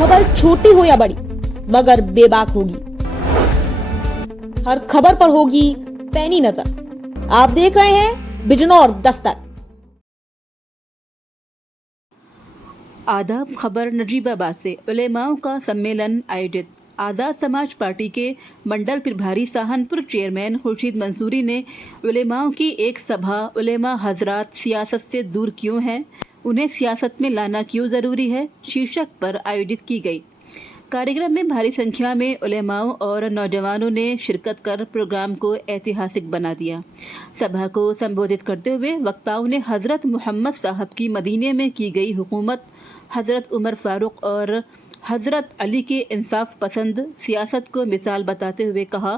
खबर छोटी हो या बड़ी मगर बेबाक होगी। हर खबर पर होगी पैनी नजर। आप देख रहे हैं बिजनौर दस्तक। आदाब खबर नजीबाबाद से उलेमाओं का सम्मेलन आयोजित। आज़ाद समाज पार्टी के मंडल प्रभारी सहारनपुर चेयरमैन खुर्शीद मंसूरी ने उलेमाओं की एक सभा उलेमा हजरात सियासत से दूर क्यों हैं, उन्हें सियासत में लाना क्यों ज़रूरी है शीर्षक पर आयोजित की गई। कार्यक्रम में भारी संख्या में उलेमाओं और नौजवानों ने शिरकत कर प्रोग्राम को ऐतिहासिक बना दिया। सभा को संबोधित करते हुए वक्ताओं ने हज़रत मोहम्मद साहब की मदीने में की गई हुकूमत, हज़रत उमर फारूक और हज़रत अली के इंसाफ पसंद सियासत को मिसाल बताते हुए कहा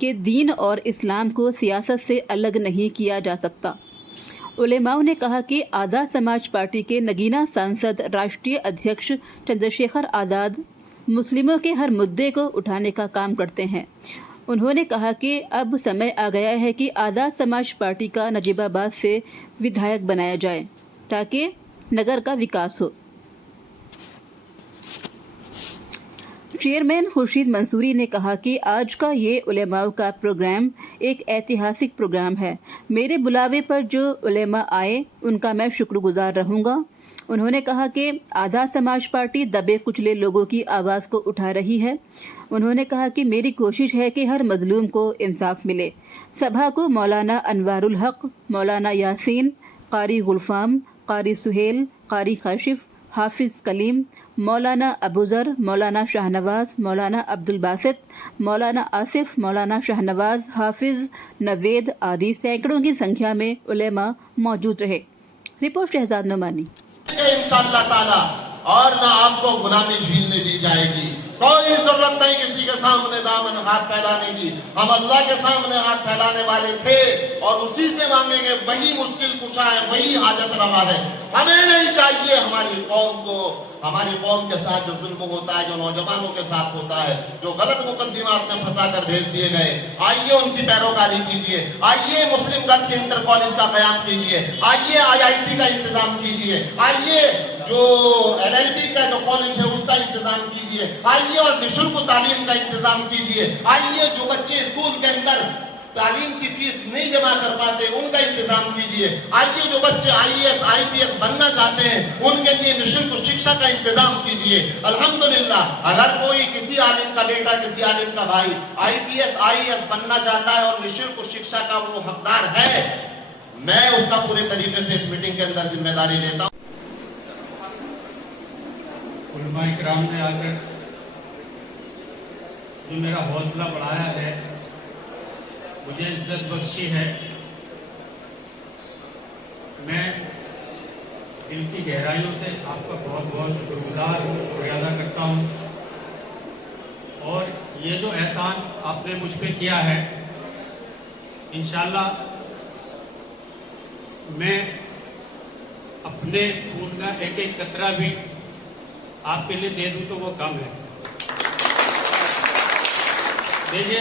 कि दीन और इस्लाम को सियासत से अलग नहीं किया जा सकता। उलेमाओं ने कहा कि आज़ाद समाज पार्टी के नगीना सांसद राष्ट्रीय अध्यक्ष चंद्रशेखर आज़ाद मुस्लिमों के हर मुद्दे को उठाने का काम करते हैं। उन्होंने कहा कि अब समय आ गया है कि आज़ाद समाज पार्टी का नजीबाबाद से विधायक बनाया जाए ताकि नगर का विकास हो। चेयरमैन खुर्शीद मंसूरी ने कहा कि आज का ये उलेमाओं का प्रोग्राम एक ऐतिहासिक प्रोग्राम है। मेरे बुलावे पर जो उलेमा आए उनका मैं शुक्रगुजार रहूँगा। उन्होंने कहा कि आज़ाद समाज पार्टी दबे कुचले लोगों की आवाज़ को उठा रही है। उन्होंने कहा कि मेरी कोशिश है कि हर मजलूम को इंसाफ मिले। सभा को मौलाना अनवारुल हक, मौलाना यासीन, कारी गुलफाम, कारी सुहेल, कारी काशिफ, हाफिज़ कलीम, मौलाना अबूज़र, मौलाना शाहनवाज, मौलाना अब्दुल बासित, मौलाना आसिफ, मौलाना शाहनवाज, हाफिज़ नवेद आदि सैकड़ों की संख्या में उलेमा मौजूद रहे। रिपोर्ट शहजाद नुमानी। इंशाअल्लाह ताला और ना आपको गुलामी झीलने दी जाएगी। कोई जरूरत नहीं किसी के सामने दामन हाथ फैलाने की। हम अल्लाह के सामने हाथ फैलाने वाले थे और उसी से मांगेंगे। वही मुश्किल कुशा है, वही हाजत रवा है। हमें नहीं चाहिए हमारी कौम को, हमारी कौम के साथ जो जुल्म होता है, जो नौजवानों के साथ होता है, जो गलत मुकद्दिमात में फंसा कर भेज दिए गए, आइए उनकी पैरोकारी कीजिए। आइए मुस्लिम गर्ल्स इंटर कॉलेज का कयाम कीजिए। आइए IIT का इंतजाम कीजिए। आइए जो LLB का जो कॉलेज है उसका इंतजाम कीजिए। आइए और निःशुल्क तालीम का इंतजाम कीजिए। आइए जो बच्चे स्कूल के अंदर तालीम की फीस नहीं जमा कर पाते उनका इंतजाम कीजिए। आइए जो बच्चे IAS IPS बनना चाहते हैं उनके लिए निःशुल्क शिक्षा का इंतजाम कीजिए। अल्हम्दुलिल्लाह अगर कोई किसी आलिम का बेटा, किसी आलिम का भाई IPS IAS बनना चाहता है और निःशुल्क शिक्षा का वो हकदार है, मैं उसका पूरे तरीके से इस मीटिंग के अंदर जिम्मेदारी लेता हूँ। उलमाए किराम ने आकर जो मेरा हौसला बढ़ाया है, मुझे इज्जत बख्शी है, मैं दिल की गहराइयों से आपका बहुत बहुत शुक्रगुजार हूँ, शुक्रिया अदा करता हूँ। और ये जो एहसान आपने मुझ पे किया है, इंशाल्लाह मैं अपने खून का एक एक कतरा भी आपके लिए दे दूं तो वो कम है। देखिए,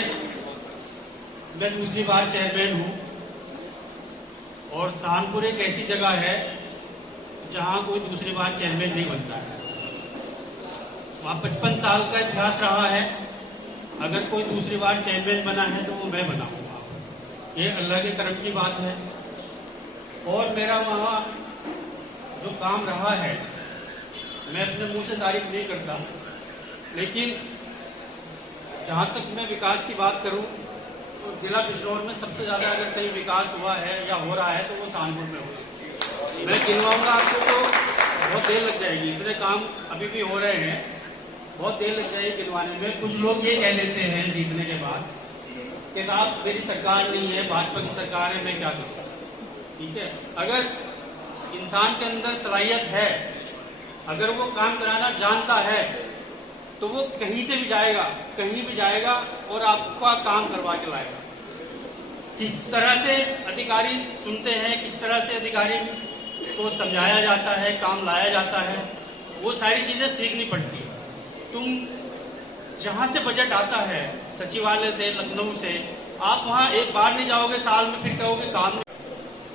मैं दूसरी बार चेयरमैन हूं और सहारनपुर एक ऐसी जगह है जहां कोई दूसरी बार चेयरमैन नहीं बनता है। वहां 55 साल का इतिहास रहा है। अगर कोई दूसरी बार चेयरमैन बना है तो वो मैं बनाऊंगा। ये अल्लाह के करम की बात है। और मेरा वहां जो काम रहा है, मैं अपने मुंह से तारीफ नहीं करता, लेकिन जहां तक मैं विकास की बात करूं तो जिला बिजनौर में सबसे ज्यादा अगर कहीं विकास हुआ है या हो रहा है तो वो सहारनपुर में हुआ। मैं गिनवाऊंगा आपको तो बहुत देर लग जाएगी। इतने काम अभी भी हो रहे हैं, बहुत देर लग जाएगी गिनवाने में। कुछ लोग ये कह देते हैं जीतने के बाद कि साहब मेरी सरकार नहीं है, भाजपा की सरकार है, मैं क्या करूँ। ठीक है, अगर इंसान के अंदर सलाहियत है, अगर वो काम कराना जानता है तो वो कहीं से भी जाएगा, कहीं भी जाएगा और आपका काम करवा के लाएगा। किस तरह से अधिकारी सुनते हैं, किस तरह से अधिकारी को समझाया जाता है, काम लाया जाता है, वो सारी चीजें सीखनी पड़ती है। तुम जहां से बजट आता है सचिवालय से, लखनऊ से, आप वहां एक बार नहीं जाओगे, साल में फिर कहोगे काम नहीं।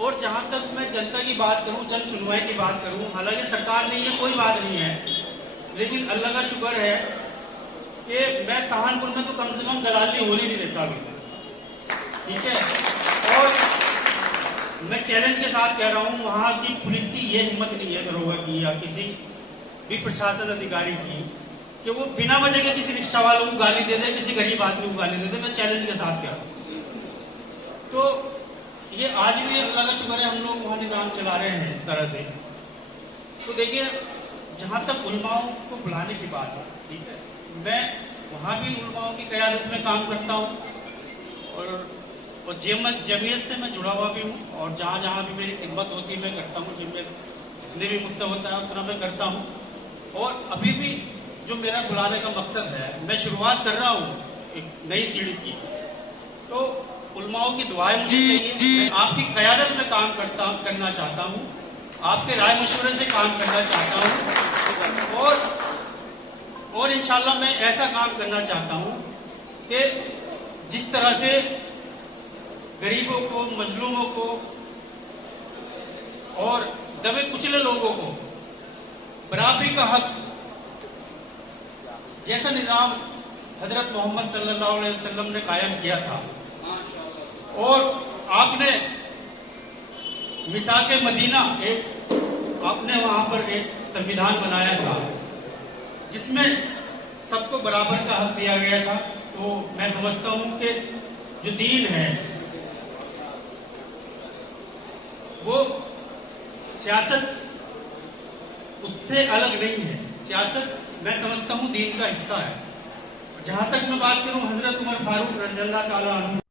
और जहां तक मैं जनता की बात करूं, जन सुनवाई की बात करूं, हालांकि सरकार नहीं है कोई बात नहीं है, लेकिन अल्लाह का शुक्र है कि मैं सहारनपुर में तो कम से कम दलाली होने नहीं देता अभी, ठीक है। और मैं चैलेंज के साथ कह रहा हूं, वहां की पुलिस की ये हिम्मत नहीं है दरोगा की या किसी भी प्रशासन अधिकारी की कि वो बिना वजह के किसी रिक्शा वालों को गाली दे दे, किसी गरीब आदमी को गाली दे दे। मैं चैलेंज के साथ कह रहा हूं। तो ये आज भी अल्लाह का शुक्र है हम लोग वहां निजाम चला रहे हैं इस तरह से। तो देखिए, जहां तक उलमाओं को बुलाने की बात है, ठीक है, मैं वहां भी उलमाओं की क़यादत में काम करता हूं और जमीयत से मैं जुड़ा हुआ भी हूं और जहां जहां भी मेरी खिदमत होती है मैं करता हूं, जितने भी मुझसे होता है उतना मैं करता हूं। और अभी भी जो मेरा बुलाने का मकसद है, मैं शुरुआत कर रहा हूं एक नई सीढ़ी की। तो उलमाओं की दुआएं मुझे चाहिए, मैं आपकी क़यादत में काम करना चाहता हूं, आपके राय मशवरे से काम करना चाहता हूं और इंशाल्लाह मैं ऐसा काम करना चाहता हूं कि जिस तरह से गरीबों को, मजलूमों को और दबे कुचले लोगों को बराबरी का हक, जैसा निजाम हजरत मोहम्मद सल्लल्लाहु अलैहि वसल्लम ने कायम किया था और आपने मिसाके मदीना आपने वहां पर एक संविधान बनाया था जिसमें सबको बराबर का हक दिया गया था। तो मैं समझता हूं कि जो दीन है वो सियासत उससे अलग नहीं है। सियासत मैं समझता हूं दीन का हिस्सा है। जहां तक मैं बात करूं हजरत उमर फारूक रज़ियल्लाहु ताला अन्हु